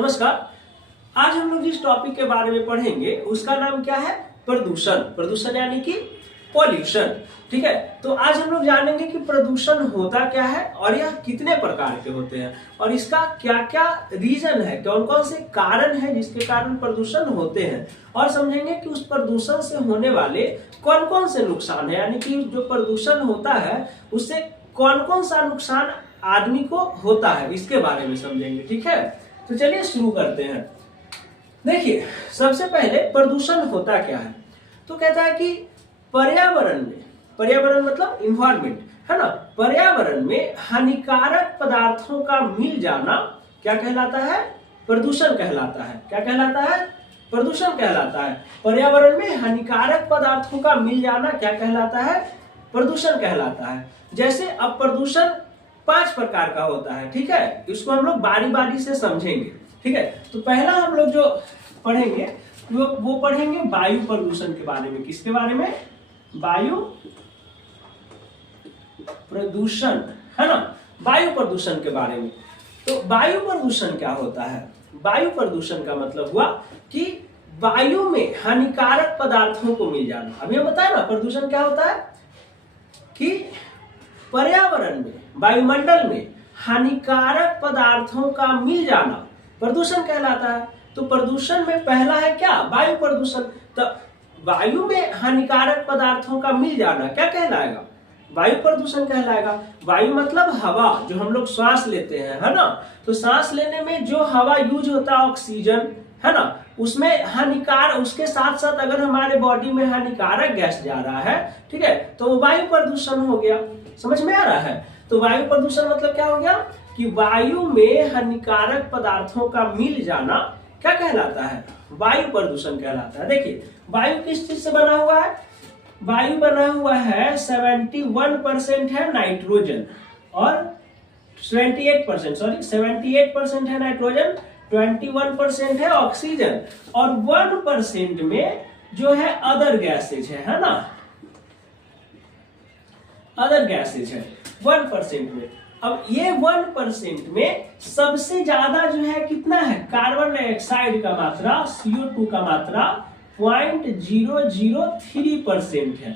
नमस्कार। आज हम लोग जिस टॉपिक के बारे में पढ़ेंगे उसका नाम क्या है? प्रदूषण। प्रदूषण यानी कि पॉल्यूशन। ठीक है, तो आज हम लोग जानेंगे कि प्रदूषण होता क्या है और यह कितने प्रकार के होते हैं और इसका क्या क्या रीजन है, कौन कौन से कारण है जिसके कारण प्रदूषण होते हैं, और समझेंगे कि उस प्रदूषण से होने वाले कौन कौन से नुकसान है, यानी कि जो प्रदूषण होता है उससे कौन कौन सा नुकसान आदमी को होता है, इसके बारे में समझेंगे। ठीक है, तो चलिए शुरू करते हैं। देखिए, सबसे पहले प्रदूषण होता क्या है? तो कहता है कि पर्यावरण में, पर्यावरण मतलब इन्वायरमेंट है ना, पर्यावरण में हानिकारक पदार्थों का मिल जाना क्या कहलाता है? प्रदूषण कहलाता है। क्या कहलाता है? प्रदूषण कहलाता है। पर्यावरण में हानिकारक पदार्थों का मिल जाना क्या कहलाता है? प्रदूषण कहलाता है। जैसे अब प्रदूषण 5 प्रकार का होता है। ठीक है, इसको हम लोग बारी बारी से समझेंगे। ठीक है, तो पहला हम लोग जो पढ़ेंगे वो पढ़ेंगे वायु प्रदूषण के बारे में। किसके बारे में? वायु प्रदूषण, है ना, वायु प्रदूषण के बारे में। तो वायु प्रदूषण क्या होता है? वायु प्रदूषण का मतलब हुआ कि वायु में हानिकारक पदार्थों को मिल जाना। अभी हम बताया ना, प्रदूषण क्या होता है कि पर्यावरण में, वायुमंडल में हानिकारक पदार्थों का मिल जाना प्रदूषण कहलाता है। तो प्रदूषण में पहला है क्या? वायु प्रदूषण। तो वायु में हानिकारक पदार्थों का मिल जाना क्या कहलाएगा? वायु प्रदूषण कहलाएगा। वायु मतलब हवा, जो हम लोग श्वास लेते हैं, है ना। तो सांस लेने में जो हवा यूज होता है, ऑक्सीजन, है ना, उसमें हानिकार, उसके साथ साथ अगर हमारे बॉडी में हानिकारक गैस जा रहा है, ठीक है, तो वायु प्रदूषण हो गया। समझ में आ रहा है? तो वायु प्रदूषण मतलब क्या हो गया कि वायु में हानिकारक पदार्थों का मिल जाना क्या कहलाता है? वायु प्रदूषण कहलाता है। देखिए, वायु किस चीज से बना हुआ है? वायु बना हुआ है 71% है नाइट्रोजन और 78% है नाइट्रोजन, 21% है ऑक्सीजन और 1% में जो है अदर गैसेज है ना, अदर गैसेज है 1% में। अब ये 1% में सबसे ज्यादा जो है कितना है? कार्बन डाइऑक्साइड का मात्रा, CO2 का मात्रा 0.003% है।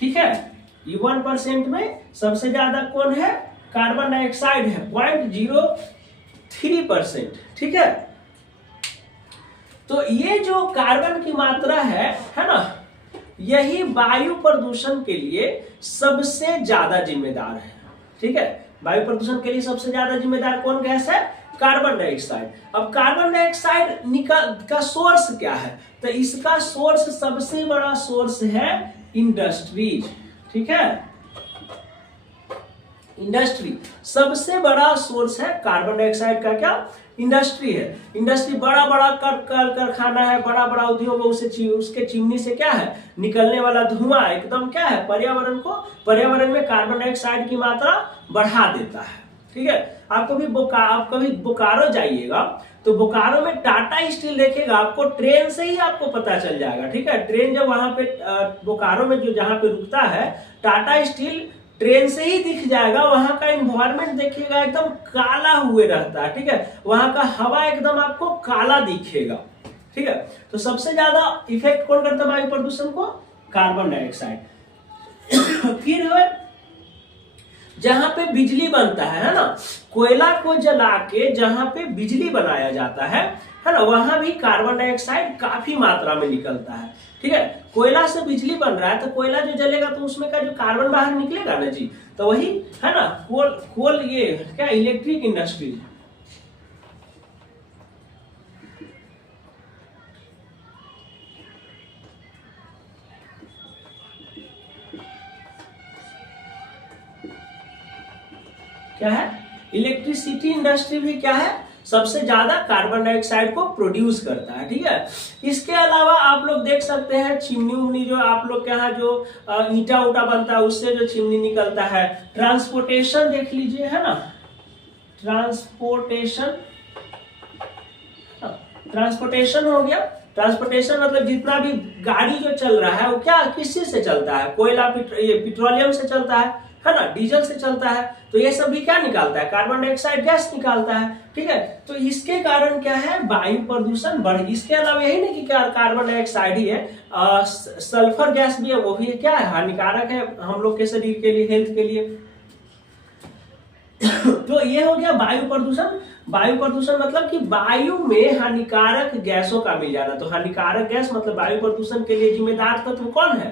ठीक है, ये 1% में सबसे ज्यादा कौन है? कार्बन डाइऑक्साइड है, 0.03%। ठीक है, तो ये जो कार्बन की मात्रा है ना, यही वायु प्रदूषण के लिए सबसे ज्यादा जिम्मेदार है। ठीक है, वायु प्रदूषण के लिए सबसे ज्यादा जिम्मेदार कौन गैस है? Carbon dioxide. अब कार्बन डाइऑक्साइड का सोर्स क्या है? तो इसका सोर्स, सबसे बड़ा सोर्स है इंडस्ट्रीज। ठीक है, इंडस्ट्री सबसे बड़ा सोर्स है कार्बन डाइऑक्साइड का। क्या? इंडस्ट्री है। इंडस्ट्री बड़ा बड़ा कारखाना है, बड़ा बड़ा उद्योग है, उसके चिमनी से क्या है निकलने वाला धुआं एकदम क्या है, पर्यावरण में कार्बन डाइऑक्साइड की मात्रा बढ़ा देता है। ठीक है, आप कभी बोकारो जाइएगा तो बोकारो में टाटा स्टील देखेगा, आपको ट्रेन से ही आपको पता चल जाएगा। ठीक है, ट्रेन जब वहां पे बोकारो में जो जहां पे रुकता है, टाटा स्टील ट्रेन से ही दिख जाएगा। वहां का एनवायरनमेंट देखिएगा, एकदम काला हुए रहता है। ठीक है, वहां का हवा एकदम आपको काला दिखेगा। ठीक है, तो सबसे ज्यादा इफेक्ट कौन करता है वायु प्रदूषण को? Carbon dioxide. फिर है जहां पे बिजली बनता है ना, कोयला को जला के जहां पे बिजली बनाया जाता है ना, वहां भी कार्बन डाइऑक्साइड काफी मात्रा में निकलता है। ठीक है, कोयला से बिजली बन रहा है तो कोयला जो जलेगा तो उसमें का जो कार्बन बाहर निकलेगा ना जी, तो वही है ना कोल ये क्या, इलेक्ट्रिक इंडस्ट्री। क्या है? इलेक्ट्रिसिटी इंडस्ट्री भी क्या है, सबसे ज्यादा कार्बन डाइऑक्साइड को प्रोड्यूस करता है। ठीक है, इसके अलावा आप लोग देख सकते हैं चिमनी उमनी, जो आप लोग के यहाँ जो ईटा उटा बनता है उससे जो चिमनी निकलता है। ट्रांसपोर्टेशन देख लीजिए, है ना, ट्रांसपोर्टेशन हो गया। ट्रांसपोर्टेशन मतलब जितना भी गाड़ी जो चल रहा है वो क्या, किस चीज से चलता है? कोयला, पेट्रोलियम से चलता है ना, डीजल से चलता है। तो ये सब भी क्या निकालता है? कार्बन डाइऑक्साइड गैस निकालता है। ठीक है, तो इसके कारण क्या है, वायु प्रदूषण बढ़। इसके अलावा यही नहीं कि क्या कार्बन डाइऑक्साइड ही है, सल्फर गैस भी है, वो भी क्या है, हानिकारक है हम लोग के शरीर के लिए, हेल्थ के लिए। तो ये हो गया वायु प्रदूषण। वायु प्रदूषण मतलब कि वायु में हानिकारक गैसों का मिल जाना। तो हानिकारक गैस मतलब वायु प्रदूषण के लिए जिम्मेदार तत्व कौन है,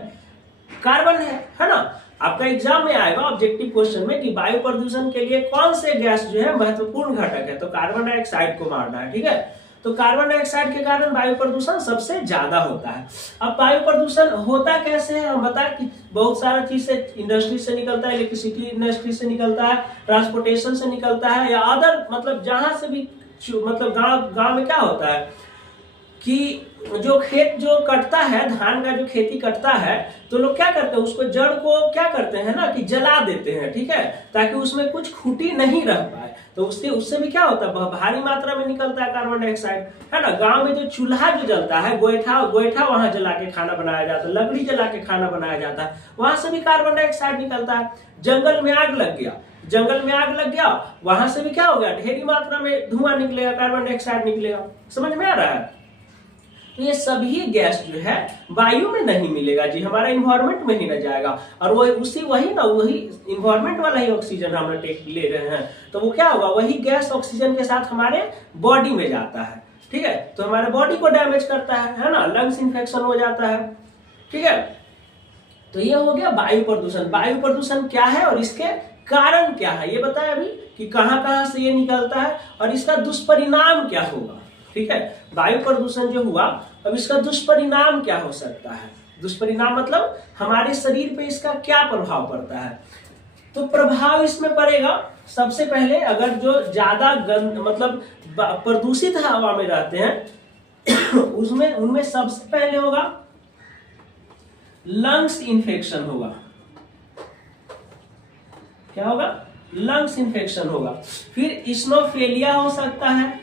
कार्बन है ना। आपका एग्जाम में आएगा ऑब्जेक्टिव क्वेश्चन में कि वायु प्रदूषण के लिए कौन से गैस जो है महत्वपूर्ण घटक है, तो कार्बन डाइऑक्साइड को मारना है, ठीक है। तो कार्बन डाइऑक्साइड के कारण वायु प्रदूषण सबसे ज्यादा होता है। अब वायु प्रदूषण होता कैसे है, हम बताएं कि बहुत सारा चीज से, इंडस्ट्री से निकलता है, इलेक्ट्रिसिटी इंडस्ट्री से निकलता है, ट्रांसपोर्टेशन से निकलता है, या अदर मतलब जहां से भी, मतलब गांव में क्या होता है कि जो खेत जो कटता है, धान का जो खेती कटता है, तो लोग क्या करते हैं, उसको जड़ को क्या करते हैं ना कि जला देते हैं, ठीक है, ताकि उसमें कुछ खूंटी नहीं रह पाए। तो उससे भी क्या होता है, भारी मात्रा में निकलता है कार्बन डाइऑक्साइड, है ना। गांव में जो चूल्हा जो जलता है, गोईठा वहां जला के खाना बनाया जाता है, लकड़ी जला के खाना बनाया जाता है, वहां से भी कार्बन डाइऑक्साइड निकलता है। जंगल में आग लग गया, वहां से भी क्या हो गया, ढेरी मात्रा में धुआं निकलेगा, कार्बन डाइऑक्साइड निकलेगा। समझ में आ रहा है। तो ये सभी गैस जो है वायु में नहीं मिलेगा जी, हमारा इन्वायरमेंट में ही रह जाएगा, और वही इन्वायरमेंट वाला ही ऑक्सीजन हम ले रहे हैं, तो वो क्या होगा, वही गैस ऑक्सीजन के साथ हमारे बॉडी में जाता है, ठीक है। तो हमारे बॉडी को डैमेज करता है ना, लंग्स इन्फेक्शन हो जाता है, ठीक है। तो ये हो गया वायु प्रदूषण। वायु प्रदूषण क्या है और इसके कारण क्या है, ये बताया अभी कि कहां से ये निकलता है और इसका दुष्परिणाम क्या होगा, ठीक है। वायु प्रदूषण जो हुआ, अब इसका दुष्परिणाम क्या हो सकता है। दुष्परिणाम मतलब हमारे शरीर पे इसका क्या प्रभाव पड़ता है। तो प्रभाव इसमें पड़ेगा, सबसे पहले अगर जो ज्यादा मतलब प्रदूषित हवा में रहते हैं उनमें सबसे पहले होगा लंग्स इन्फेक्शन होगा। क्या होगा, लंग्स इन्फेक्शन होगा। फिर इस्नोफेलिया हो सकता है,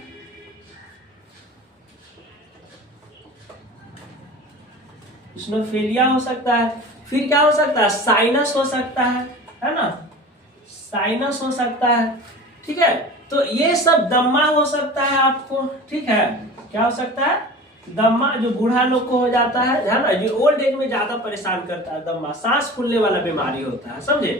इस्नोफेलिया हो सकता है। फिर क्या हो सकता है, साइनस हो सकता है ना, साइनस हो सकता है, ठीक है। तो ये सब, दम्मा हो सकता है आपको, ठीक है। क्या हो सकता है, दम्मा, जो बूढ़ा लोग को हो जाता है ना, जो ओल्ड एज में ज्यादा परेशान करता है, दम्मा, सांस फूलने वाला बीमारी होता है, समझे।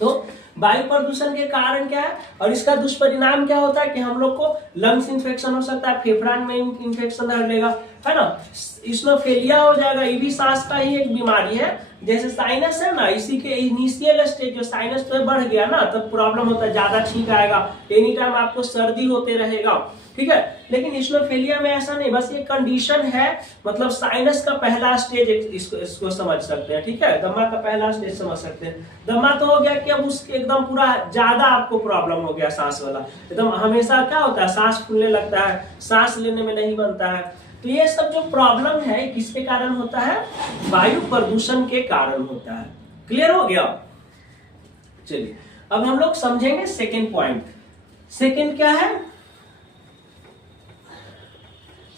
तो वायु प्रदूषण के कारण क्या है और इसका दुष्परिणाम क्या होता है कि हम लोग को लंग्स इन्फेक्शन हो सकता है, फेफड़ा में इन्फेक्शन धर लेगा, है ना। इस्नोफेलिया हो जाएगा, ये भी सांस का ही एक बीमारी है। जैसे साइनस है ना, इसी के इनिशियल स्टेज, जो साइनस तो बढ़ गया ना, तब प्रॉब्लम होता है, ज्यादा छींक आएगा, एनी टाइम आपको सर्दी होते रहेगा, ठीक है। लेकिन इस्नोफेलिया में ऐसा नहीं, बस ये कंडीशन है, मतलब साइनस का पहला स्टेज इसको समझ सकते हैं, ठीक है। दमा का पहला स्टेज समझ सकते हैं। दमा तो हो गया कि अब उसके एकदम पूरा ज्यादा आपको प्रॉब्लम हो गया, सांस वाला, एकदम हमेशा क्या होता है, सांस फूलने लगता है, सांस लेने में नहीं बनता है। तो ये सब जो प्रॉब्लम है किसके कारण होता है, वायु प्रदूषण के कारण होता है। क्लियर हो गया। चलिए अब हम लोग समझेंगे सेकेंड पॉइंट। सेकेंड क्या है,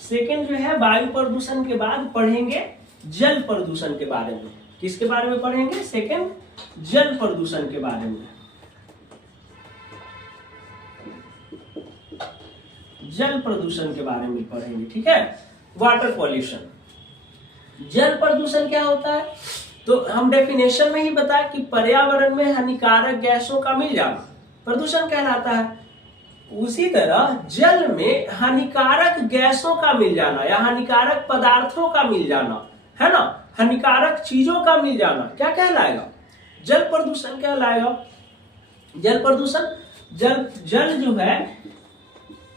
सेकेंड जो है वायु प्रदूषण के बाद पढ़ेंगे जल प्रदूषण के बारे में। किसके बारे में पढ़ेंगे, सेकेंड जल प्रदूषण के बारे में। जल प्रदूषण के बारे में पढ़ेंगे, ठीक है। वाटर पॉल्यूशन, जल प्रदूषण क्या होता है, तो हम डेफिनेशन में ही बताया कि पर्यावरण में हानिकारक गैसों का मिल जाना प्रदूषण कहलाता है। उसी तरह जल में हानिकारक गैसों का मिल जाना या हानिकारक पदार्थों का मिल जाना, है ना, हानिकारक चीजों का मिल जाना क्या कहलाएगा, जल प्रदूषण कहलाएगा। जल प्रदूषण, जल जो है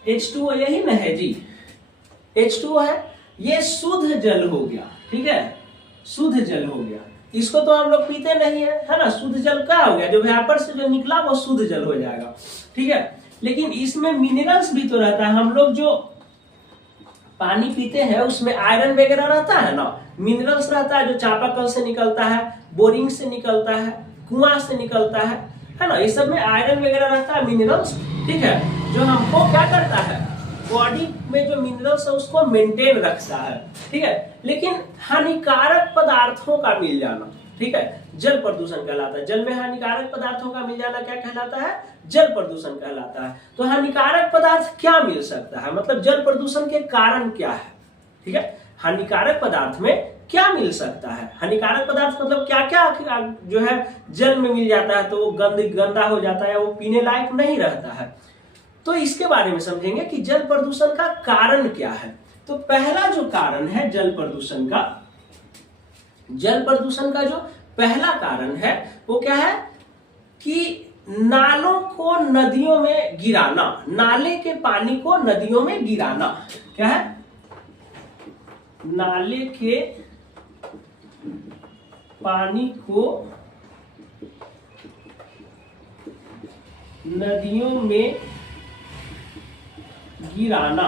H2O, यही ना है जी, H2O है, ये शुद्ध जल हो गया, ठीक है, शुद्ध जल हो गया। इसको तो हम लोग पीते नहीं है ना, शुद्ध जल क्या हो गया, जो वेपर से जो निकला वो शुद्ध जल हो जाएगा, ठीक है। लेकिन इसमें मिनरल्स भी तो रहता है, हम लोग जो पानी पीते हैं उसमें आयरन वगैरह रहता है ना, मिनरल्स रहता है, जो चापाकल से निकलता है, बोरिंग से निकलता है, कुआं से निकलता है ना, इस सब में आयरन वगैरह रहता है, मिनरल्स, ठीक है, जो हमको क्या करता है, बॉडी में जो मिनरल्स है उसको मेंटेन रखता है, ठीक है। लेकिन हानिकारक पदार्थों का मिल जाना, ठीक है, जल प्रदूषण कहलाता है। जल में हानिकारक पदार्थों का मिल जाना क्या कहलाता है? जल प्रदूषण कहलाता है। तो हानिकारक पदार्थ क्या मिल सकता है, मतलब जल प्रदूषण के कारण क्या है? ठीक है, हानिकारक पदार्थ में क्या मिल सकता है? हानिकारक पदार्थ मतलब क्या क्या जो है जल में मिल जाता है तो वो गंदा हो जाता है, वो पीने लायक नहीं रहता है। तो इसके बारे में समझेंगे कि जल प्रदूषण का कारण क्या है। तो पहला जो कारण है जल प्रदूषण का जो पहला कारण है वो क्या है कि नालों को नदियों में गिराना, नाले के पानी को नदियों में गिराना। क्या है? नाले के पानी को नदियों में गिराना,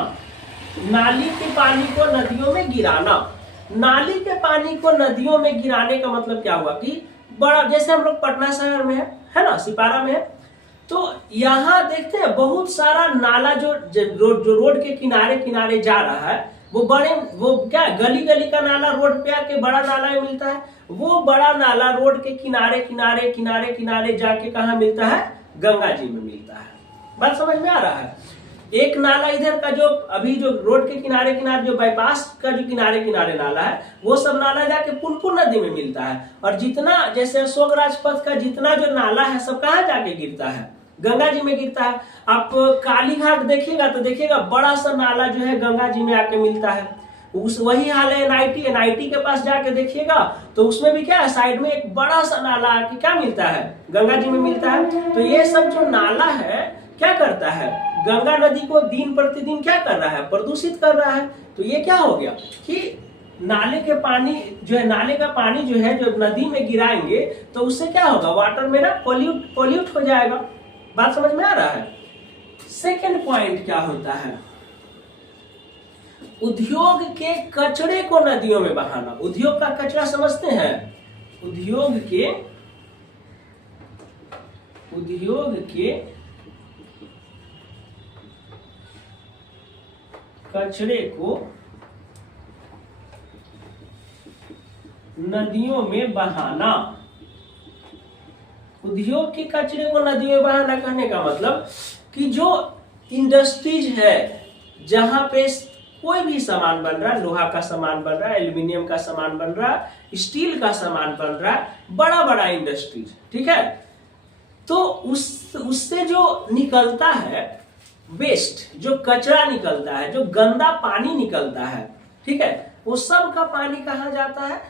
नाली के पानी को नदियों में गिराना। नाली के पानी को नदियों में गिराने का मतलब क्या हुआ कि बड़ा, जैसे हम लोग पटना शहर में है ना, सिपारा में है, तो यहाँ देखते हैं बहुत सारा नाला जो रोड के किनारे किनारे जा रहा है, वो क्या गली गली का नाला रोड पे आके बड़ा नाला में मिलता है। वो बड़ा नाला रोड के किनारे किनारे किनारे किनारे जाके कहाँ मिलता है? गंगा जी में मिलता है। बात समझ में आ रहा है? एक नाला इधर का जो अभी जो रोड के किनारे किनारे जो बाईपास का जो किनारे किनारे नाला है, वो सब नाला जाके पुनपुन नदी में मिलता है। और जितना जैसे अशोक राजपथ का जितना जो नाला है सब कहाँ जाके गिरता है? गंगा जी में गिरता है। आप काली घाट देखिएगा तो देखिएगा बड़ा सा नाला जो है गंगा जी में आके मिलता है। वही हाल है एनआईटी के पास जाके देखिएगा तो उसमें भी क्या है, साइड में एक बड़ा सा नाला आके क्या मिलता है? गंगा जी में मिलता है। तो ये सब जो नाला है क्या करता है? गंगा नदी को दिन प्रतिदिन क्या कर रहा है? प्रदूषित कर रहा है। तो ये क्या हो गया कि नाले के पानी जो है, नाले का पानी जो है जो नदी में गिराएंगे तो उससे क्या होगा? वाटर में ना पोल्यूट हो जाएगा। बात समझ में आ रहा है? सेकेंड पॉइंट क्या होता है? उद्योग के कचरे को नदियों में बहाना। उद्योग का कचरा समझते हैं? उद्योग के कचरे को नदियों में बहाना। उद्योग के कचरे को नदियों में बहाना कहने का मतलब कि जो इंडस्ट्रीज है जहां पे कोई भी सामान बन रहा है, लोहा का सामान बन रहा है, एल्यूमिनियम का सामान बन रहा है, स्टील का सामान बन रहा है, बड़ा बड़ा इंडस्ट्रीज, ठीक है, तो उससे जो निकलता है वेस्ट, जो कचरा निकलता है, जो गंदा पानी निकलता है, ठीक है, वो सब का पानी कहाँ जाता है?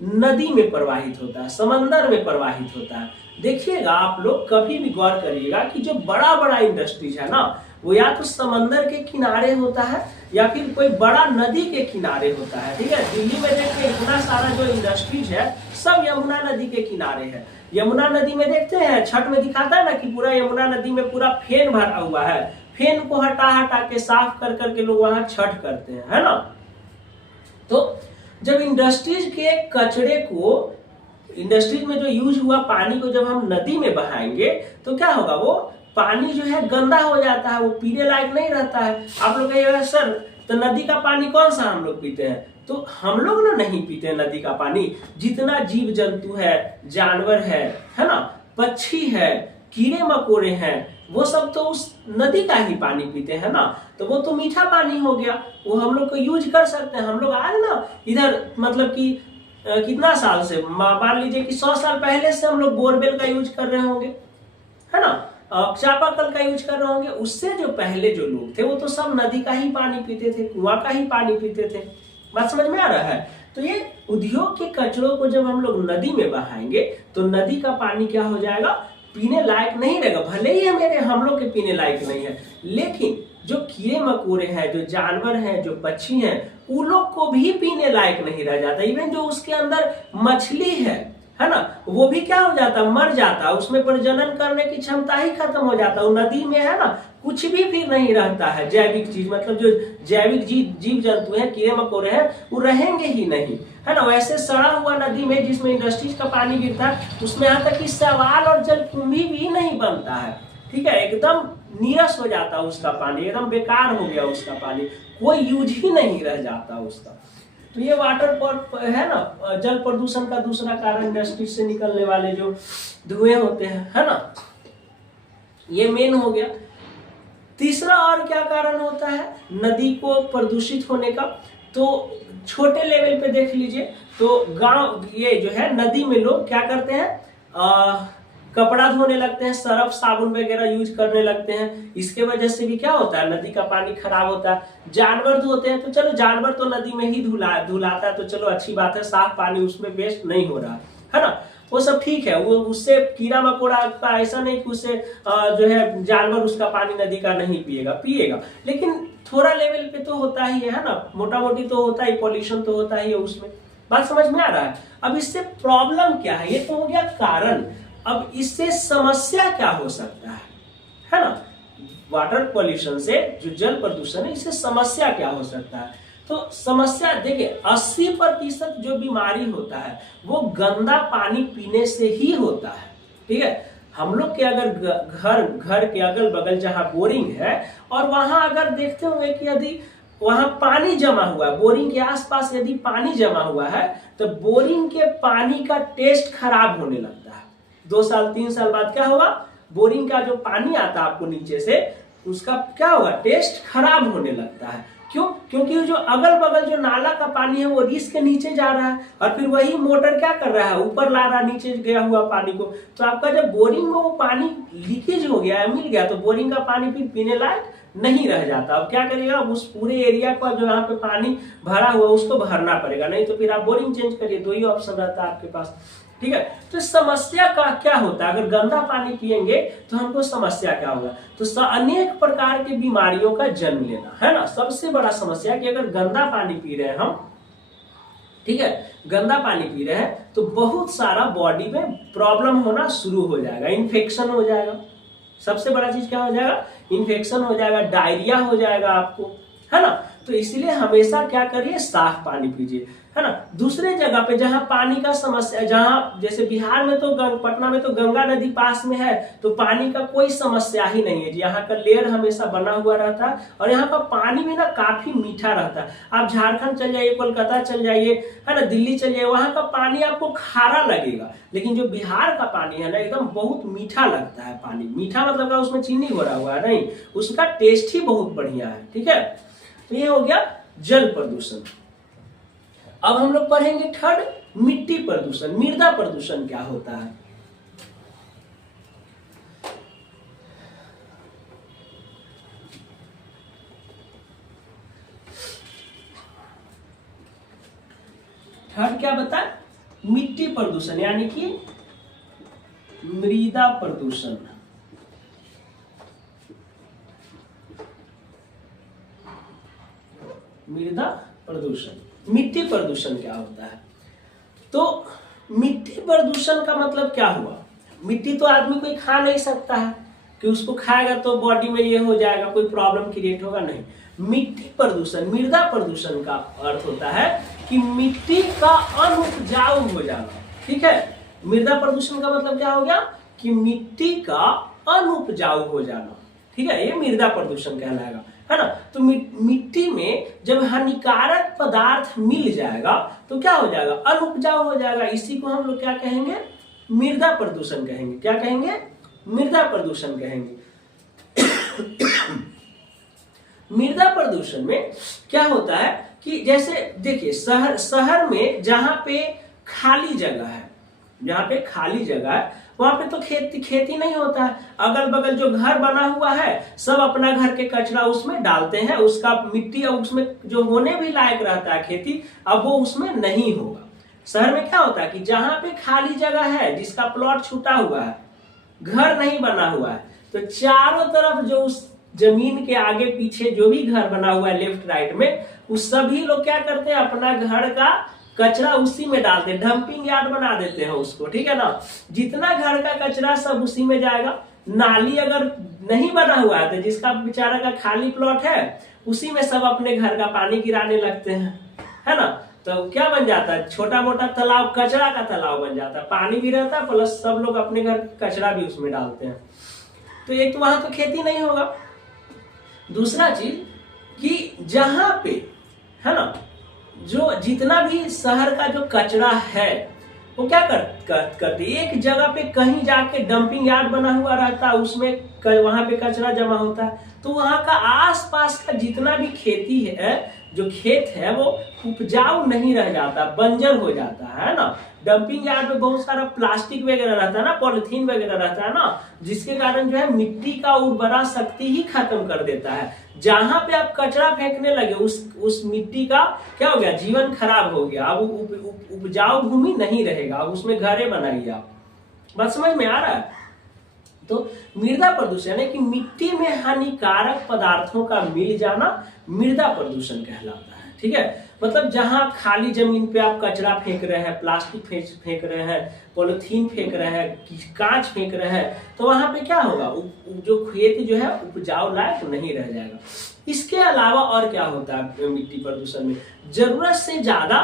नदी में प्रवाहित होता है, समंदर में प्रवाहित होता है। देखिएगा आप लोग कभी भी गौर करिएगा कि जो बड़ा बड़ा इंडस्ट्रीज है ना, वो या तो समंदर के किनारे होता है या फिर कोई बड़ा नदी के किनारे होता है। ठीक है, दिल्ली में देखते हैं इतना सारा जो इंडस्ट्रीज है सब यमुना नदी के किनारे है। यमुना नदी में देखते हैं छठ में दिखाता है ना कि पूरा यमुना नदी में पूरा फेन भरा हुआ है, फेन को हटा हटा के साफ कर करके लोग वहां छठ करते हैं, है ना। तो जब इंडस्ट्रीज के कचरे को, इंडस्ट्रीज में जो यूज हुआ पानी को जब हम नदी में बहाएंगे तो क्या होगा? वो पानी जो है गंदा हो जाता है, वो पीने लायक नहीं रहता है। आप लोग कहिएगा सर तो नदी का पानी कौन सा हम लोग पीते हैं? तो हम लोग ना नहीं पीते नदी का पानी। जितना जीव जंतु है, जानवर है ना, पक्षी है, कीड़े मकोड़े हैं, वो सब तो उस नदी का ही पानी पीते हैं ना। तो वो तो मीठा पानी हो गया, वो हम लोग को यूज कर सकते हैं। हम लोग आज ना इधर मतलब कि कितना साल से, मान लीजिए कि 100 साल पहले से हम लोग बोरवेल का यूज कर रहे होंगे, है ना, चापाकल का यूज कर रहे होंगे। उससे जो पहले जो लोग थे वो तो सब नदी का ही पानी पीते थे, कुआं का ही पानी पीते थे। बात समझ में आ रहा है? तो ये उद्योग के कचरों को जब हम लोग नदी में बहाएंगे तो नदी का पानी क्या हो जाएगा? पीने लायक नहीं रहेगा। भले ही हम लोग के पीने लायक नहीं है, लेकिन जो कीड़े मकोड़े हैं, जो जानवर हैं, जो पक्षी हैं, उन लोग को भी पीने लायक नहीं रह जाता। इवन जो उसके अंदर मछली है ना, वो भी क्या हो जाता? मर जाता। उसमें प्रजनन करने की क्षमता ही खत्म हो जाता। वो नदी में है ना कुछ भी फिर नहीं रहता है। जैविक चीज मतलब जो जैविक जीव जंतु है, कीड़े मकोड़े हैं, वो रहेंगे ही नहीं, है ना। वैसे सड़ा हुआ नदी में जिसमें इंडस्ट्रीज का पानी गिरता है उसमें यहाँ तक कि सवाल और जलकुंभी भी नहीं बनता है। ठीक है, एकदम नीरस हो जाता उसका पानी, एकदम बेकार हो गया उसका पानी, कोई यूज ही नहीं रह जाता उसका। तो ये वाटर पर है ना, जल प्रदूषण का दूसरा कारण इंडस्ट्री से निकलने वाले जो धुएं होते हैं, है ना, ये मेन हो गया। तीसरा और क्या कारण होता है नदी को प्रदूषित होने का, तो छोटे लेवल पे देख लीजिए तो गांव ये जो है नदी में लोग क्या करते हैं, कपड़ा धोने लगते हैं, सर्फ साबुन वगैरह यूज करने लगते हैं। इसके वजह से भी क्या होता है नदी का पानी खराब होता है। जानवर धोते हैं तो चलो जानवर तो नदी में ही धुलाता है, तो चलो अच्छी बात है, साफ पानी उसमें वेस्ट नहीं हो रहा है ना, वो सब ठीक है। वो उससे कीड़ा मकोड़ा का ऐसा नहीं कि उससे जो है जानवर उसका पानी नदी का नहीं पिएगा, लेकिन थोड़ा लेवल पे तो होता ही है ना, मोटा मोटी तो होता ही, पॉल्यूशन तो होता ही है उसमें। बात समझ में आ रहा है। अब इससे प्रॉब्लम क्या है, ये तो हो गया कारण। अब इससे समस्या क्या हो सकता है ना, वाटर पॉल्यूशन से जो जल प्रदूषण है इससे समस्या क्या हो सकता है। तो समस्या देखिए 80% जो बीमारी होता है वो गंदा पानी पीने से ही होता है, ठीक है। हम लोग के अगर घर के अगल बगल जहाँ बोरिंग है और वहां अगर देखते होंगे कि यदि वहां पानी जमा हुआ है, बोरिंग के आसपास यदि पानी जमा हुआ है तो बोरिंग के पानी का टेस्ट खराब होने लगता है। 2 साल 3 साल बाद क्या होगा, बोरिंग का जो पानी आता है आपको नीचे से उसका क्या होगा, टेस्ट खराब होने लगता है। क्यों? क्योंकि जो अगल बगल जो नाला का पानी है वो रिस के नीचे जा रहा है और फिर वही मोटर क्या कर रहा है, ऊपर ला रहा है नीचे गया हुआ पानी को। तो आपका जब बोरिंग में वो पानी लीकेज हो गया है, मिल गया, तो बोरिंग का पानी फिर पीने लायक नहीं रह जाता। अब क्या करेगा, उस पूरे एरिया का जो यहाँ पे पानी भरा हुआ उसको भरना पड़ेगा, नहीं तो फिर आप बोरिंग चेंज करिए। 2 ही ऑप्शन रहता है आपके पास, ठीक है। तो समस्या का क्या होता है, अगर गंदा पानी पिएंगे तो हमको समस्या क्या होगा, तो अनेक प्रकार की बीमारियों का जन्म लेना, है ना। सबसे बड़ा समस्या कि अगर गंदा पानी पी रहे हैं हम, ठीक है, गंदा पानी पी रहे हैं तो बहुत सारा बॉडी में प्रॉब्लम होना शुरू हो जाएगा, इन्फेक्शन हो जाएगा। सबसे बड़ा चीज क्या हो जाएगा, इन्फेक्शन हो जाएगा, डायरिया हो जाएगा आपको, है ना। तो इसलिए हमेशा क्या करिए, साफ पानी पीजिए, है ना। दूसरे जगह पे जहां पानी का समस्या, जहां जैसे बिहार में तो पटना में तो गंगा नदी पास में है तो पानी का कोई समस्या ही नहीं है। यहाँ का लेयर हमेशा बना हुआ रहता है और यहाँ का पानी भी ना काफी मीठा रहता है। आप झारखंड चल जाइए, कोलकाता चल जाइए, है ना, दिल्ली चल जाइए, वहां का पानी आपको खारा लगेगा, लेकिन जो बिहार का पानी है ना एकदम बहुत मीठा लगता है। पानी मीठा मतलब उसमें चीनी भरा हुआ है नहीं, उसका टेस्ट ही बहुत बढ़िया है, ठीक है। तो ये हो गया जल प्रदूषण। अब हम लोग पढ़ेंगे थर्ड, मिट्टी प्रदूषण, मृदा प्रदूषण क्या होता है। थर्ड क्या बता, मिट्टी प्रदूषण यानी कि मृदा प्रदूषण। मृदा प्रदूषण, मिट्टी प्रदूषण क्या होता है। तो मिट्टी प्रदूषण का मतलब क्या हुआ, मिट्टी तो आदमी कोई खा नहीं सकता है कि उसको खाएगा तो बॉडी में ये हो जाएगा, कोई प्रॉब्लम क्रिएट होगा, नहीं। मिट्टी प्रदूषण, मृदा प्रदूषण का अर्थ होता है कि मिट्टी का अनुपजाऊ हो जाना, ठीक है। मृदा प्रदूषण का मतलब क्या हो गया कि मिट्टी का अनुपजाऊ हो जाना, ठीक है, ये मृदा प्रदूषण कहलाएगा, है ना। तो मिट्टी में जब हानिकारक पदार्थ मिल जाएगा तो क्या हो जाएगा, अनुपजाऊ हो जाएगा। इसी को हम लोग क्या कहेंगे, मृदा प्रदूषण कहेंगे। क्या कहेंगे, मृदा प्रदूषण कहेंगे। मृदा प्रदूषण में क्या होता है कि जैसे देखिए शहर में जहां पे खाली जगह है, जहां पे खाली जगह है वहां पे तो खेती नहीं होता है। अगल बगल जो घर बना हुआ है सब अपना घर के कचरा उसमें डालते हैं, उसका मिट्टी उसमें जो होने भी लायक रहता है खेती, अब वो उसमें नहीं होगा। शहर में क्या होता है कि जहां पे खाली जगह है, जिसका प्लॉट छूटा हुआ है, घर नहीं बना हुआ है, तो चारों तरफ जो उस जमीन के आगे पीछे जो भी घर बना हुआ है लेफ्ट राइट में, उस सभी लोग क्या करते हैं, अपना घर का कचरा उसी में डालते हैं, डंपिंग यार्ड बना देते हैं उसको, ठीक है ना। जितना घर का कचरा सब उसी में जाएगा। नाली अगर नहीं बना हुआ है तो जिसका बेचारा का खाली प्लॉट है उसी में सब अपने घर का पानी गिराने लगते हैं, है ना। तो क्या बन जाता है, छोटा मोटा तालाब, कचरा का तालाब बन जाता है, पानी भी रहता है प्लस सब लोग अपने घर कचरा भी उसमें डालते हैं। तो एक तो वहां तो खेती नहीं होगा। दूसरा चीज कि जहां पे, है ना, जो जितना भी शहर का जो कचरा है वो क्या करती है, एक जगह पे कहीं जाके डंपिंग यार्ड बना हुआ रहता है, उसमें वहां पे कचरा जमा होता है, तो वहां का आसपास का जितना भी खेती है, जो खेत है वो उपजाऊ नहीं रह जाता, बंजर हो जाता है ना। डंपिंग यार्ड में बहुत सारा प्लास्टिक वगैरह रहता है ना, पॉलिथीन वगैरह रहता है ना, जिसके कारण जो है मिट्टी का उर्वरा शक्ति ही खत्म कर देता है। जहां पे आप कचरा फेंकने लगे उस मिट्टी का क्या हो गया, जीवन खराब हो गया। अब उपजाऊ भूमि नहीं रहेगा, अब उसमें घरे बनाइए आप। बात समझ में आ रहा है? तो मृदा प्रदूषण है कि मिट्टी में हानिकारक पदार्थों का मिल जाना मृदा प्रदूषण कहलाता है। ठीक है, मतलब जहां खाली जमीन पे आप कचरा फेंक रहे हैं, प्लास्टिक फेंक रहे हैं, पॉलिथीन फेंक रहे हैं, कांच फेंक रहे हैं, तो वहां पे क्या होगा, जो खेत जो है उपजाऊ लायक नहीं रह जाएगा। इसके अलावा और क्या होता है मिट्टी प्रदूषण में, जरूरत से ज्यादा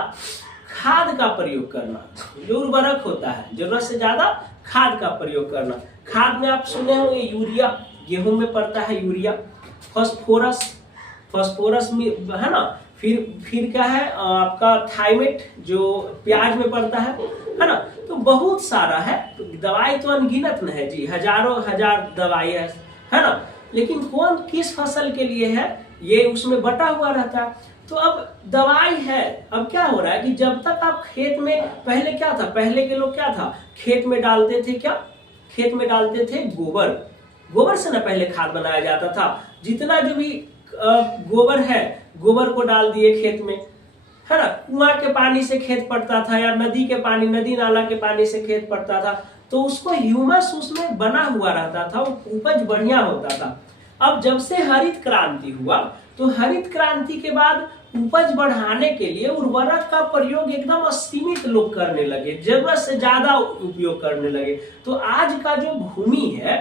खाद का प्रयोग करना, जो उर्वरक होता है, जरूरत से ज्यादा खाद का प्रयोग करना। खाद में आप सुने होंगे यूरिया, गेहूं में पड़ता है यूरिया, फास्फोरस में है ना, फिर क्या है आपका थाइमेट जो प्याज में पड़ता है ना। तो बहुत सारा है, तो दवाई तो अनगिनत न है जी, हजारों हजार दवाई है ना, लेकिन कौन किस फसल के लिए है ये उसमें बटा हुआ रहता है। तो अब दवाई है, अब क्या हो रहा है कि जब तक आप खेत में, पहले क्या था, पहले के लोग क्या था, खेत में डालते थे क्या, खेत में डालते थे गोबर से ना पहले खाद बनाया जाता था। जितना जो भी गोबर है, गोबर को डाल दिए खेत में, है ना। कुआं के पानी से खेत पड़ता था या नदी के पानी, नदी नाला के पानी से खेत पड़ता था, तो उसको ह्यूमस उसमें बना हुआ रहता था, उपज बढ़िया होता था। अब जब से हरित क्रांति हुआ, तो हरित क्रांति के बाद उपज बढ़ाने के लिए उर्वरक का प्रयोग एकदम असीमित लोग करने लगे, जरूरत से ज्यादा उपयोग करने लगे। तो आज का जो भूमि है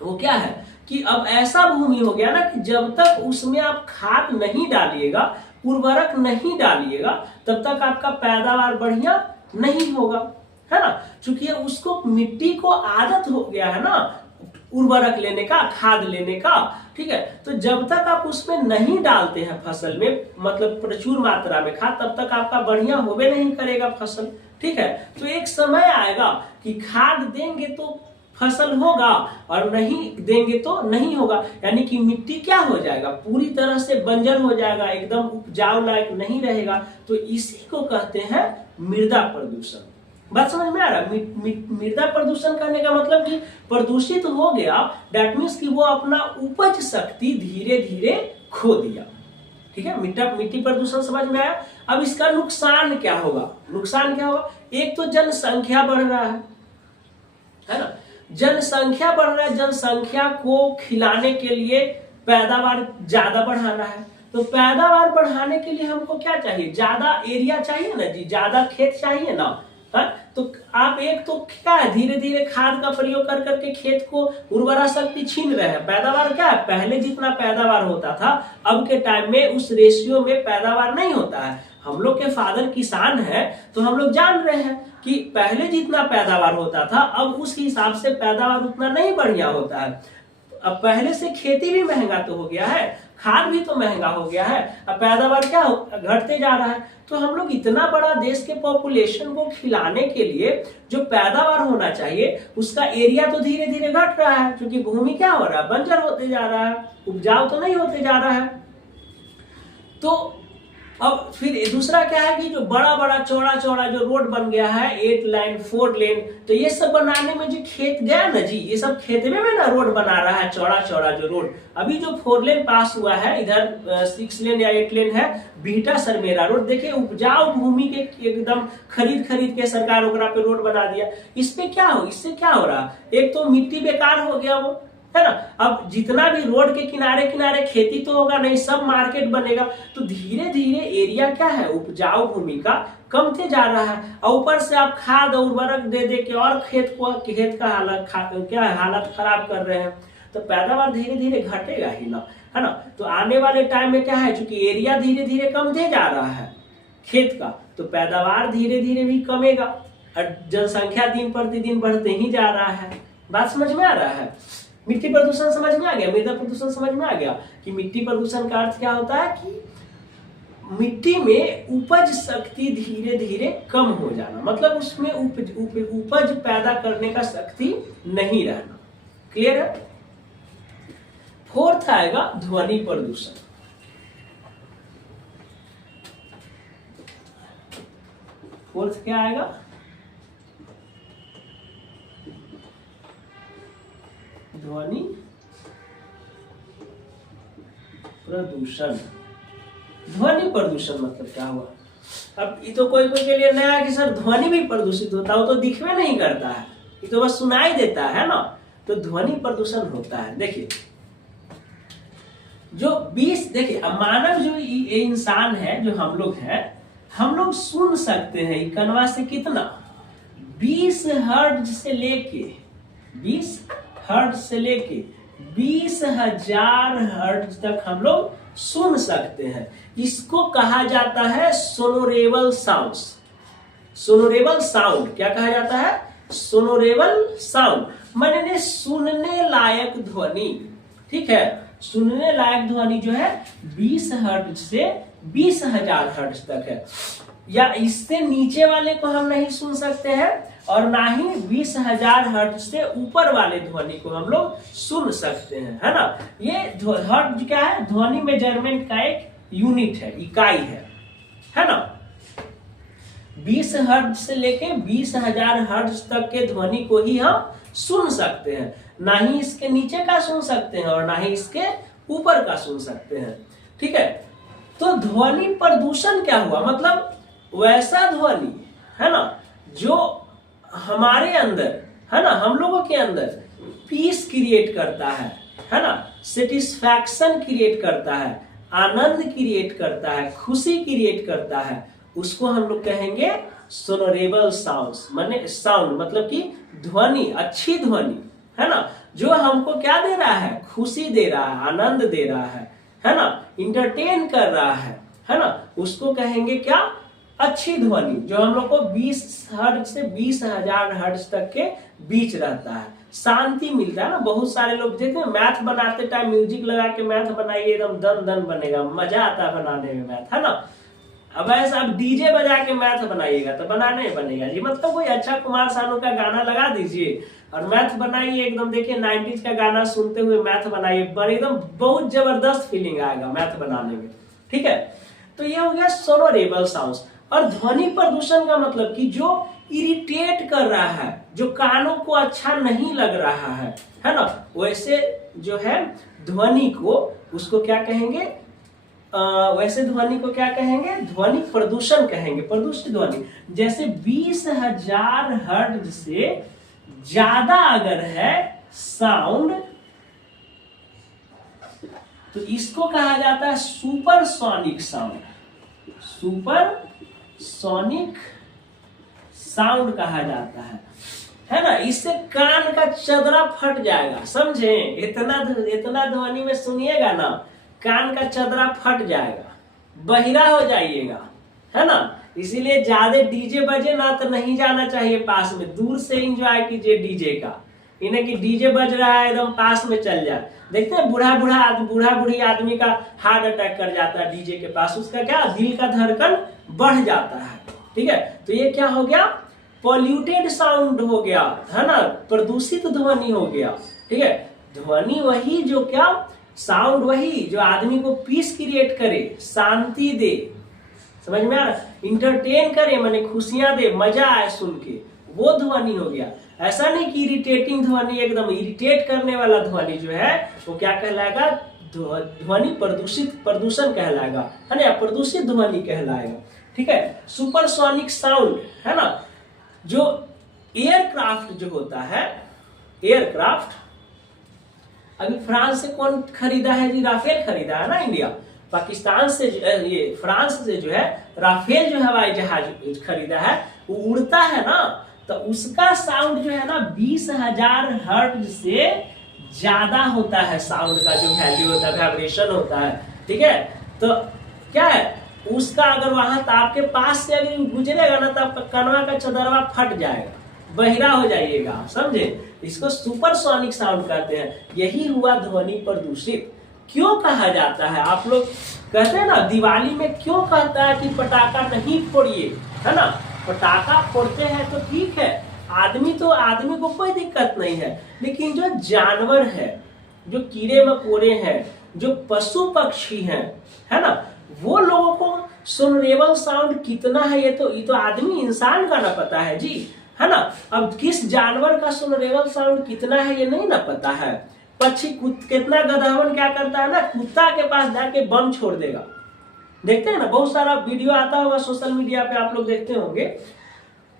वो क्या है कि अब ऐसा भूमि हो गया ना कि जब तक उसमें आप खाद नहीं डालिएगा, उर्वरक नहीं डालिएगा, तब तक आपका पैदावार बढ़िया नहीं होगा, है ना। चूंकि उसको मिट्टी को आदत हो गया है ना उर्वरक लेने का, खाद लेने का, ठीक है। तो जब तक आप उसमें नहीं डालते हैं फसल में, मतलब प्रचुर मात्रा में खाद, तब तक आपका बढ़िया होवे नहीं करेगा फसल, ठीक है। तो एक समय आएगा कि खाद देंगे तो फसल होगा और नहीं देंगे तो नहीं होगा, यानी कि मिट्टी क्या हो जाएगा, पूरी तरह से बंजर हो जाएगा, एकदम उपजाऊ लायक नहीं रहेगा। तो इसी को कहते हैं मृदा प्रदूषण। बात समझ में आ रहा है? मृदा प्रदूषण करने का मतलब कि प्रदूषित हो गया, दैट मीन्स कि वो अपना उपज शक्ति धीरे धीरे खो दिया, ठीक है। मिट्टी प्रदूषण समझ में आया। अब इसका नुकसान क्या होगा, नुकसान क्या होगा, एक तो जनसंख्या बढ़ रहा है ना, जनसंख्या बढ़ रहा है, जनसंख्या को खिलाने के लिए पैदावार ज्यादा बढ़ाना है। तो पैदावार बढ़ाने के लिए हमको क्या चाहिए, ज्यादा एरिया चाहिए ना जी, ज्यादा खेत चाहिए ना, है? तो आप एक तो क्या है, धीरे धीरे खाद का प्रयोग कर करके खेत को उर्वरा शक्ति छीन रहे हैं। पैदावार क्या है, पहले जितना पैदावार होता था अब के टाइम में उस रेशियो में पैदावार नहीं होता है। हम लोग के फादर किसान है तो हम लोग जान रहे हैं कि पहले जितना पैदावार होता था अब उस हिसाब से पैदावार उतना नहीं बढ़िया होता है। अब पहले से खेती भी महंगा तो हो गया है, खाद भी तो महंगा हो गया है, अब पैदावार क्या घटते जा रहा है। तो हम लोग इतना बड़ा देश के पॉपुलेशन को खिलाने के लिए जो पैदावार होना चाहिए उसका एरिया तो धीरे धीरे घट रहा है, क्योंकि भूमि क्या हो रहा है, बंजर होते जा रहा है, उपजाऊ तो नहीं होते जा रहा है। तो अब फिर दूसरा क्या है कि जो बड़ा बड़ा चौड़ा चौड़ा जो रोड बन गया है, 8 लाइन 4 लेन, तो ये सब बनाने में जो खेत गया ना जी, ये सब खेत में ना रोड बना रहा है, चौड़ा चौड़ा जो रोड। अभी जो 4 लेन पास हुआ है, इधर 6 लेन या 8 लेन है, बीटा सरमेरा रोड, देखिए उपजाऊ भूमि के एकदम खरीद के सरकार ओकरा पे रोड बना दिया। इससे क्या हो रहा, एक तो मिट्टी बेकार हो गया वो, है ना। अब जितना भी रोड के किनारे किनारे खेती तो होगा नहीं, सब मार्केट बनेगा, तो धीरे धीरे एरिया क्या है, उपजाऊ भूमि का कमते जा रहा है। और ऊपर से आप खाद और उर्वरक दे के और खेत का हालत खराब कर रहे हैं, तो पैदावार धीरे धीरे घटेगा ही ना, है ना। तो आने वाले टाइम में क्या है, चूंकि एरिया धीरे धीरे कमते जा रहा है खेत का, तो पैदावार धीरे धीरे भी कमेगा और जनसंख्या दिन प्रतिदिन बढ़ते ही जा रहा है। बात समझ में आ रहा है? मिट्टी प्रदूषण समझ में आ गया, मृदा प्रदूषण समझ में आ गया कि मिट्टी प्रदूषण का अर्थ क्या होता है कि मिट्टी में उपज शक्ति धीरे धीरे कम हो जाना, मतलब उसमें उपज पैदा करने का शक्ति नहीं रहना। क्लियर है? फोर्थ आएगा ध्वनि प्रदूषण। फोर्थ क्या आएगा? ध्वनि प्रदूषण। ध्वनि प्रदूषण मतलब क्या हुआ? अब ये तो कोई कोई के लिए नया है कि सर ध्वनि भी प्रदूषित होता है, वो तो दिखवे नहीं करता है, ये तो बस सुनाई देता है ना। तो ध्वनि प्रदूषण होता है। देखिए जो 20 देखिए अब मानव जो ये इंसान है, जो हम लोग हैं, हम लोग सुन सकते हैं कनवा से कितना 20 हर्ट्ज से लेके 20 हर्ट्ज से लेके 20,000 हर्ट्ज तक हम लोग सुन सकते हैं। इसको कहा जाता है सोनोरेबल साउंड्स। सोनोरेबल साउंड क्या कहा जाता है? सोनोरेबल साउंड माने सुनने लायक ध्वनि। ठीक है, सुनने लायक ध्वनि जो है 20 हर्ट्ज से 20,000 हर्ट्ज तक है। या इससे नीचे वाले को हम नहीं सुन सकते हैं और ना ही 20,000 हर्ट्ज से ऊपर वाले ध्वनि को हम लोग सुन सकते हैं, है ना। ये हर्ट्ज क्या है? ध्वनि मेजरमेंट का एक यूनिट है, इकाई है ना। 20 हर्ट्ज से लेके 20,000 हर्ट्ज तक के ध्वनि को ही हम सुन सकते हैं, ना ही इसके नीचे का सुन सकते हैं और ना ही इसके ऊपर का सुन सकते हैं। ठीक है, तो ध्वनि प्रदूषण क्या हुआ? मतलब वैसा ध्वनि, है ना, जो हमारे अंदर, है ना, हम लोगों के अंदर पीस क्रिएट करता है ना, सेटिस्फैक्शन क्रिएट करता है, आनंद क्रिएट करता है, खुशी क्रिएट करता है, उसको हम लोग कहेंगे सोनोरेबल साउंड्स। माने साउंड मतलब कि ध्वनि, अच्छी ध्वनि, है ना, जो हमको क्या दे रहा है? खुशी दे रहा है, आनंद दे रहा है ना, इंटरटेन कर रहा है ना, उसको कहेंगे क्या? अच्छी ध्वनि, जो हम लोग को 20 हर्ट्ज से 20,000 हर्ट्ज तक के बीच रहता है, शांति मिलता है ना। बहुत सारे लोग देखते हैं मैथ बनाते टाइम म्यूजिक लगा के मैथ बनाइए, एकदम दन दन बनेगा, मजा आता है बनाने में मैथ, है ना। अब ऐसा आप डीजे बजा के मैथ बनाइएगा तो बनाने बनेगा जी। मतलब कोई अच्छा कुमार सानू का गाना लगा दीजिए और मैथ बनाइए, एकदम देखिए 90s का गाना सुनते हुए मैथ बनाइए, पर एकदम बहुत जबरदस्त फीलिंग आएगा मैथ बनाने में। ठीक है, तो ये हो गया सोनोरेबल साउंड्स। और ध्वनि प्रदूषण का मतलब कि जो इरिटेट कर रहा है, जो कानों को अच्छा नहीं लग रहा है ना, वैसे जो है ध्वनि को, उसको क्या कहेंगे? वैसे ध्वनि को क्या कहेंगे? ध्वनि प्रदूषण कहेंगे, प्रदूषित ध्वनि। जैसे 20,000 हर्ट्ज से ज्यादा अगर है साउंड, तो इसको कहा जाता है सुपरसोनिक साउंड। सुपरसोनिक साउंड कहा जाता है ना। इससे कान का चदरा फट जाएगा, समझे? इतना ध्वनि में सुनिएगा ना, कान का चदरा फट जाएगा, बहिरा हो जाइएगा, है ना। इसीलिए ज्यादा डीजे बजे ना तो नहीं जाना चाहिए पास में, दूर से एंजॉय कीजिए डीजे का। इन्हें कि डीजे बज रहा है एकदम पास में चल जाए। देखते हैं बूढ़ा बूढ़ी आदमी का हार्ट अटैक कर जाता है डीजे के पास, उसका क्या दिल का धड़कन बढ़ जाता है। ठीक है, तो ये क्या हो गया? पॉल्यूटेड साउंड हो गया, है ना, प्रदूषित ध्वनि हो गया। ठीक है, ध्वनि वही जो क्या, साउंड वही जो आदमी को पीस क्रिएट करे, शांति दे, समझ में आ रहा, इंटरटेन करे, माने खुशियां दे, मजा आए सुन के, वो ध्वनि हो गया। ऐसा नहीं कि इरिटेटिंग ध्वनि, एकदम इरिटेट करने वाला ध्वनि जो है वो क्या कहलाएगा? ध्वनि प्रदूषण कहलाएगा, है ना, प्रदूषित ध्वनि कहलाएगा। ठीक है, सुपरसोनिक साउंड, है ना। जो एयरक्राफ्ट जो होता है, एयरक्राफ्ट अभी फ्रांस से कौन खरीदा है जी? राफेल खरीदा है ना इंडिया। पाकिस्तान से ये फ्रांस से जो है राफेल जो हवाई जहाज खरीदा है, वो उड़ता है ना, तो उसका साउंड जो है ना 20,000 हर्ट्ज से ज्यादा होता है। साउंड का जो वैल्यू होता है, वाइब्रेशन होता है। ठीक है, तो क्या है उसका, अगर वहां तो आपके पास से अगर गुजरेगा ना तो आपका कनवा का चदरवा फट जाएगा, बहिरा हो जाइएगा, समझे? इसको सुपरसोनिक साउंड कहते हैं। यही हुआ ध्वनि प्रदूषित। क्यों कहा जाता है? आप लोग कहते हैं ना दिवाली में क्यों कहता है कि पटाखा नहीं फोड़िए, है ना? पटाखा फोड़ते हैं तो ठीक है, आदमी को कोई दिक्कत नहीं है, लेकिन जो जानवर है, जो कीड़े मकोड़े हैं, जो पशु पक्षी हैं, है ना, वो लोगों को सोनरेबल साउंड कितना है ये तो आदमी इंसान का ना पता है जी, है ना। अब किस जानवर का सोनरेबल साउंड कितना है ये नहीं ना पता है। पक्षी कितना गधावन क्या करता है ना, कुत्ता के पास जाके बम छोड़ देगा। देखते हैं ना, बहुत सारा वीडियो आता होगा सोशल मीडिया पे, आप लोग देखते होंगे।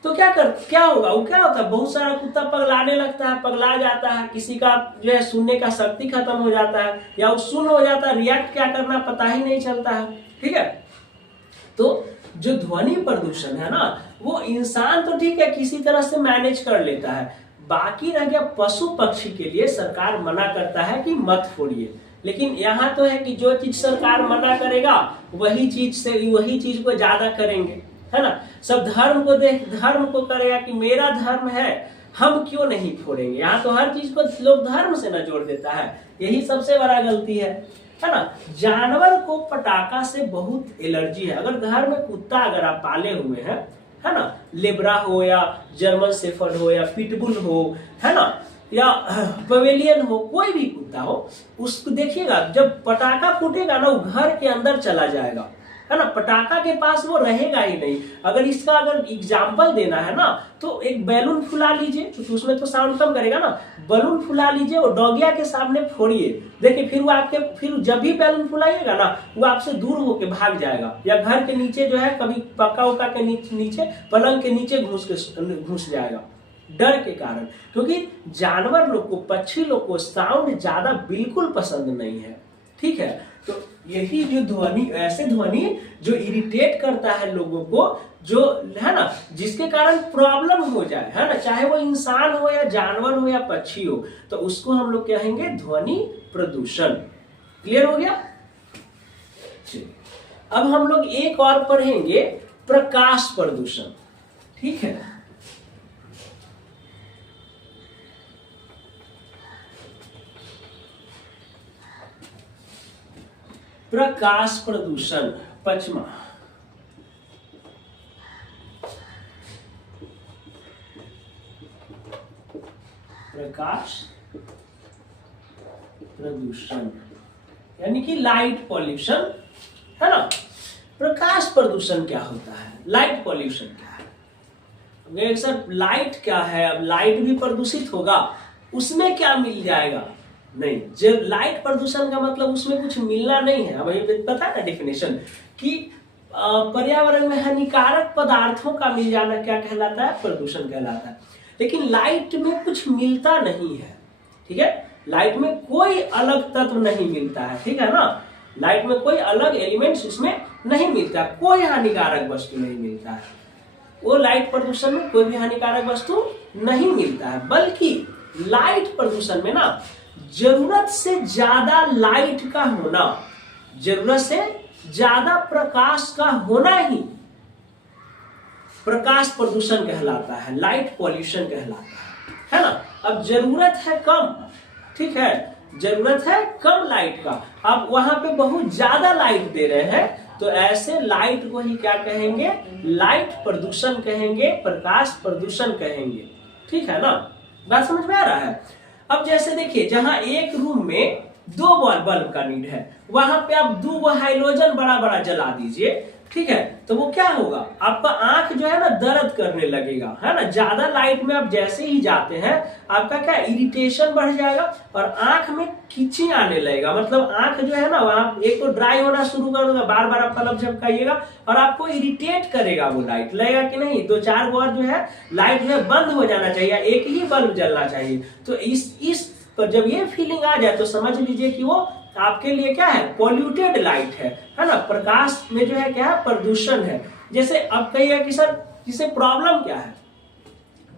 तो क्या होगा, वो क्या होता है, बहुत सारा कुत्ता पगलाने लगता है, पगला जाता है, किसी का जो है सुनने का शक्ति खत्म हो जाता है, या वो सुन हो जाता है, रिएक्ट क्या करना पता ही नहीं चलता है, ठीक है। तो जो ध्वनि प्रदूषण है ना, वो इंसान तो ठीक है किसी तरह से मैनेज कर लेता है, बाकी रह गया पशु पक्षी के लिए सरकार मना करता है कि मत फोड़िए। लेकिन यहाँ तो है कि जो चीज सरकार मना करेगा वही चीज को ज्यादा करेंगे, है ना। सब धर्म को करेगा कि मेरा धर्म है, हम क्यों नहीं फोड़ेंगे। यहाँ तो हर चीज को लोग धर्म से न जोड़ देता है, यही सबसे बड़ा गलती है ना। जानवर को पटाखा से बहुत एलर्जी है। अगर घर में कुत्ता अगर आप पाले हुए हैं, है ना, लेब्रा हो या जर्मन शेफर्ड हो या पिटबुल हो, है ना, या पवेलियन हो, कोई भी कुत्ता हो, उसको देखिएगा जब पटाखा फूटेगा ना, वो घर के अंदर चला जाएगा, है ना, पटाखा के पास वो रहेगा ही नहीं। अगर इसका एग्जाम्पल देना है ना, तो एक बैलून फुला लीजिए, क्योंकि उसमें तो साउंड कम करेगा ना, बैलून फुला लीजिए, वो डॉगिया के सामने फोड़िए, देखिए फिर जब भी बैलून फुलाइएगा ना, वो आपसे दूर होके भाग जाएगा, या घर के नीचे जो है कभी पक्का उक्का के नीचे पलंग के नीचे घुस जाएगा, डर के कारण। क्योंकि जानवर लोग को, पक्षी लोग को साउंड ज्यादा बिल्कुल पसंद नहीं है, ठीक है। तो यही जो ऐसे ध्वनि जो इरिटेट करता है लोगों को, जो है ना, जिसके कारण प्रॉब्लम हो जाए, है ना, चाहे वो इंसान हो या जानवर हो या पक्षी हो, तो उसको हम लोग कहेंगे ध्वनि प्रदूषण। क्लियर हो गया? अब हम लोग एक और पढ़ेंगे, प्रकाश प्रदूषण, ठीक है। प्रकाश प्रदूषण, पचमा। प्रकाश प्रदूषण यानी कि लाइट पॉल्यूशन, है ना। प्रकाश प्रदूषण क्या होता है, लाइट पॉल्यूशन क्या है? सर लाइट क्या है? अब लाइट भी प्रदूषित होगा, उसमें क्या मिल जाएगा? नहीं, जब लाइट प्रदूषण का मतलब उसमें कुछ मिलना नहीं है। अब ये पता है ना डेफिनेशन कि पर्यावरण में हानिकारक पदार्थों का मिल जाना क्या कहलाता है? प्रदूषण कहलाता है। लेकिन लाइट में कुछ मिलता नहीं है, ठीक है। लाइट में कोई अलग तत्व नहीं मिलता है, ठीक है ना। लाइट में कोई अलग एलिमेंट्स उसमें नहीं मिलता, कोई हानिकारक वस्तु नहीं मिलता है। वो लाइट प्रदूषण में कोई भी हानिकारक वस्तु नहीं मिलता है, बल्कि लाइट प्रदूषण में ना जरूरत से ज्यादा लाइट का होना, जरूरत से ज्यादा प्रकाश का होना ही प्रकाश प्रदूषण कहलाता है, लाइट पॉल्यूशन कहलाता है ना। अब जरूरत है कम, ठीक है, जरूरत है कम लाइट का, आप वहां पे बहुत ज्यादा लाइट दे रहे हैं, तो ऐसे लाइट को ही क्या कहेंगे? लाइट प्रदूषण कहेंगे, प्रकाश प्रदूषण कहेंगे, ठीक है ना। बात समझ में आ रहा है? अब जैसे देखिए, जहां एक रूम में 2 बल्ब का नीड है, वहां पे आप 2 हाइड्रोजन बड़ा बड़ा जला दीजिए, ठीक है, तो वो क्या होगा? आपका आंख जो है ना दर्द करने लगेगा, है ना। ज्यादा लाइट में आप जैसे ही जाते हैं, आपका क्या इरिटेशन बढ़ जाएगा और आंख में खिंची आने लगेगा। मतलब आंख जो है ना, वहां एक तो ड्राई होना शुरू कर देगा, बार बार आप बल्ब झपकाइएगा और आपको इरिटेट करेगा वो लाइट, लगेगा कि नहीं 2-4 बार जो है लाइट जो है बंद हो जाना चाहिए, एक ही बल्ब जलना चाहिए। तो इस पर जब ये फीलिंग आ जाए तो समझ लीजिए कि वो आपके लिए क्या है? पॉल्यूटेड लाइट है ना। प्रकाश में जो है क्या है? प्रदूषण है। जैसे अब कहिए कि सर इसे प्रॉब्लम क्या है?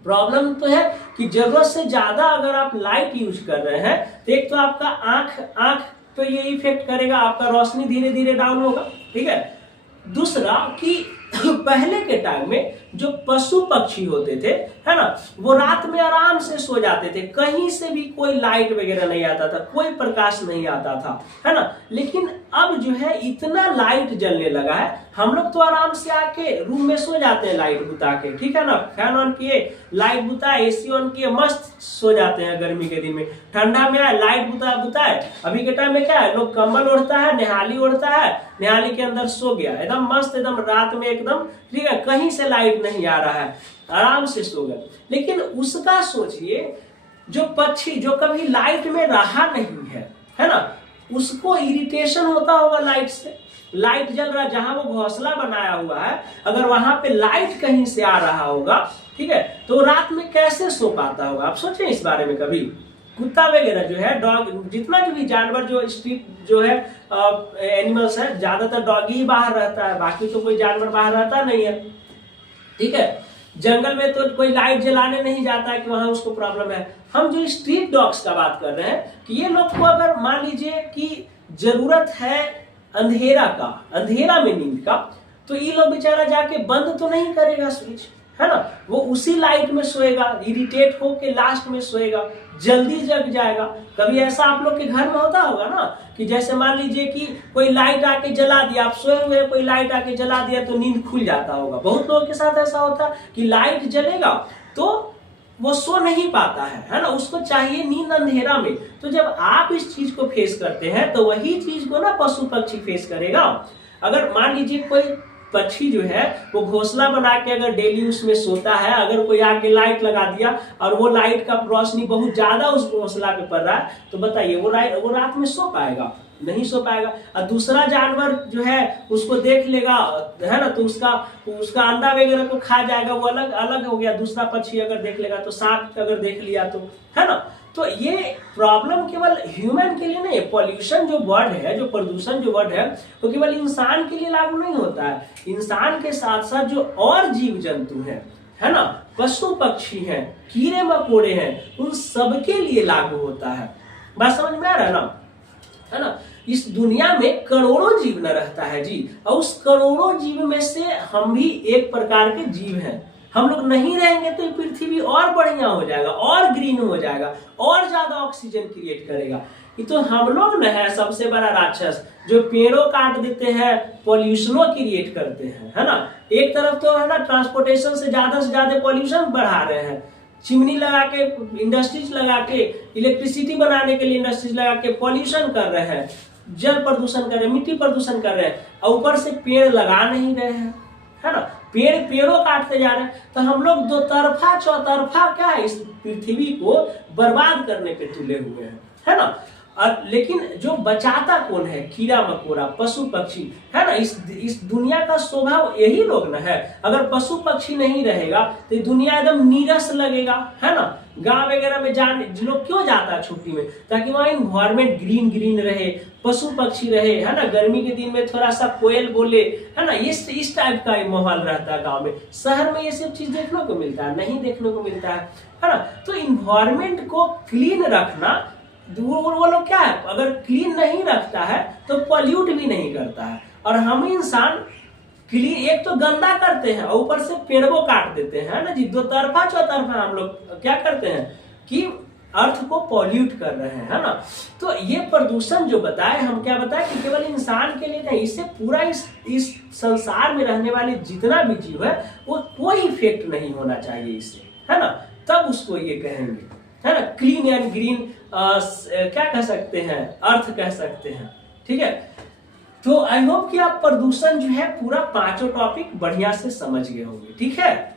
प्रॉब्लम तो है कि जरूरत से ज्यादा अगर आप लाइट यूज कर रहे हैं, तो एक तो आपका आंख पे ये इफेक्ट करेगा, आपका रोशनी धीरे धीरे डाउन होगा, ठीक है। दूसरा कि पहले के टाइम में जो पशु पक्षी होते थे, है ना, वो रात में आराम से सो जाते थे, कहीं से भी कोई लाइट वगैरह नहीं आता था, कोई प्रकाश नहीं आता था, है ना। लेकिन अब जो है इतना लाइट जलने लगा है, हम लोग तो आराम से आके रूम में सो जाते हैं लाइट बुता के, ठीक है ना, फैन ऑन किए, लाइट बुताए, एसी ऑन किए, मस्त सो जाते हैं गर्मी के दिन में। ठंडा में आए लाइट बुताए, अभी के टाइम में क्या है, लोग कंबल ओढ़ता है, नेहाली ओढ़ता है, नेहाली के अंदर सो गया, एकदम मस्त, एकदम रात में एकदम, ठीक है, कहीं से लाइट नहीं आ रहा है, आराम से सो गए। लेकिन उसका सोचिए, जो पक्षी जो कभी लाइट में रहा नहीं है ना, उसको इरिटेशन होता होगा लाइट से। लाइट जल रहा, जहां वो घोंसला बनाया हुआ है, अगर वहां पे लाइट कहीं से आ रहा होगा, ठीक है, तो रात में कैसे सो पाता होगा, आप सोचें इस बारे में कभी। कुत्ता वगैरह जो है, डॉग, जितना भी जानवर जो स्ट्रीट जो है एनिमल्स है, ज्यादातर डॉगी ही बाहर रहता है, बाकी तो कोई जानवर बाहर रहता नहीं है, ठीक है। जंगल में तो कोई लाइट जलाने नहीं जाता है कि वहां उसको प्रॉब्लम है। हम जो स्ट्रीट डॉग्स का बात कर रहे हैं कि ये लोग को अगर मान लीजिए कि जरूरत है अंधेरा का, अंधेरा में नींद का, तो ये लोग बेचारा जाके बंद तो नहीं करेगा स्विच, है ना, वो उसी लाइट में सोएगा, इरिटेट होके लास्ट में सोएगा, जल्दी जग जाएगा। कभी ऐसा आप लोग के घर में होता होगा ना कि जैसे मान लीजिए कि कोई लाइट आके जला दिया, आप सोए हुए, कोई लाइट आके जला दिया तो नींद खुल जाता होगा। बहुत लोगों के साथ ऐसा होता है कि लाइट जलेगा तो वो सो नहीं पाता है ना, उसको चाहिए नींद अंधेरा में। तो जब आप इस चीज को फेस करते हैं तो वही चीज को ना पशु पक्षी फेस करेगा। अगर मान लीजिए कोई पक्षी जो है वो घोंसला बना के अगर डेली उसमें सोता है, अगर कोई आके लाइट लगा दिया और वो लाइट का रोशनी बहुत ज्यादा उस घोंसला पे पड़ रहा है, तो बताइए वो रात में सो पाएगा? नहीं सो पाएगा। और दूसरा जानवर जो है उसको देख लेगा, है ना, तो उसका अंडा वगैरह को खा जाएगा, वो अलग अलग हो गया। दूसरा पक्षी अगर देख लेगा, तो सांप अगर देख लिया तो, है ना। तो ये प्रॉब्लम केवल ह्यूमन के लिए नहीं, पॉल्यूशन जो वर्ड है, जो प्रदूषण जो वर्ड है, वो केवल इंसान के लिए लागू नहीं होता है। इंसान के साथ साथ जो और जीव जंतु है ना, पशु पक्षी हैं, कीड़े मकोड़े हैं, उन सबके लिए लागू होता है। बात समझ में आ रहा है ना, है ना। इस दुनिया में करोड़ों जीव न रहता है जी, और उस करोड़ों जीव में से हम भी एक प्रकार के जीव हैं। हम लोग नहीं रहेंगे तो पृथ्वी और बढ़िया हो जाएगा, और ग्रीन हो जाएगा, और ज्यादा ऑक्सीजन क्रिएट करेगा। ये तो हम लोग न है सबसे बड़ा राक्षस, जो पेड़ों काट देते हैं, पॉल्यूशनों क्रिएट करते हैं, है ना। एक तरफ तो है ना ट्रांसपोर्टेशन से ज्यादा पॉल्यूशन बढ़ा रहे हैं, चिमनी लगा के, इंडस्ट्रीज लगा के, इलेक्ट्रिसिटी बनाने के लिए इंडस्ट्रीज लगा के पॉल्यूशन कर रहे हैं, जल प्रदूषण कर रहे हैं, मिट्टी प्रदूषण कर रहे हैं, और ऊपर से पेड़ लगा नहीं रहे हैं, है ना। पेड़ों काटते जा रहे हैं। तो हम लोग दो तरफा चौतरफा क्या है, इस पृथ्वी को बर्बाद करने पे तुले हुए हैं, है ना। लेकिन जो बचाता कौन है? कीड़ा मकोड़ा, पशु पक्षी, है ना। इस दुनिया का स्वभाव यही लोग न है। अगर पशु पक्षी नहीं रहेगा तो दुनिया एकदम नीरस लगेगा, है ना। गांव वगैरह में लोग क्यों जाता है छुट्टी में? ताकि वहाँ इन्वायरमेंट ग्रीन रहे, पशु पक्षी रहे, है ना। गर्मी के दिन में थोड़ा सा कोयल बोले, है ना। इस टाइप का माहौल रहता है गाँव में। शहर में ये सब चीज देखने को मिलता है? नहीं देखने को मिलता है ना। तो इन्वायरमेंट को क्लीन रखना, वो लोग क्या है, अगर क्लीन नहीं रखता है तो पॉल्यूट भी नहीं करता है। और हम इंसान क्लीन एक तो गंदा करते हैं और ऊपर से पेड़ को काट देते हैं ना जी। दो तरफा चौतरफा हम लोग क्या करते हैं कि अर्थ को पॉल्यूट कर रहे हैं, है ना। तो ये प्रदूषण जो बताए, हम क्या बताए कि केवल इंसान के लिए नहीं, इससे पूरा इस संसार में रहने वाले जितना भी जीव है वो कोई इफेक्ट नहीं होना चाहिए इससे, है ना। तब उसको ये कहेंगे, है ना, क्लीन एंड ग्रीन क्या कह सकते हैं, अर्थ कह सकते हैं, ठीक है। तो आई होप कि आप प्रदूषण जो है पूरा पांचों टॉपिक बढ़िया से समझ गए होंगे, ठीक है।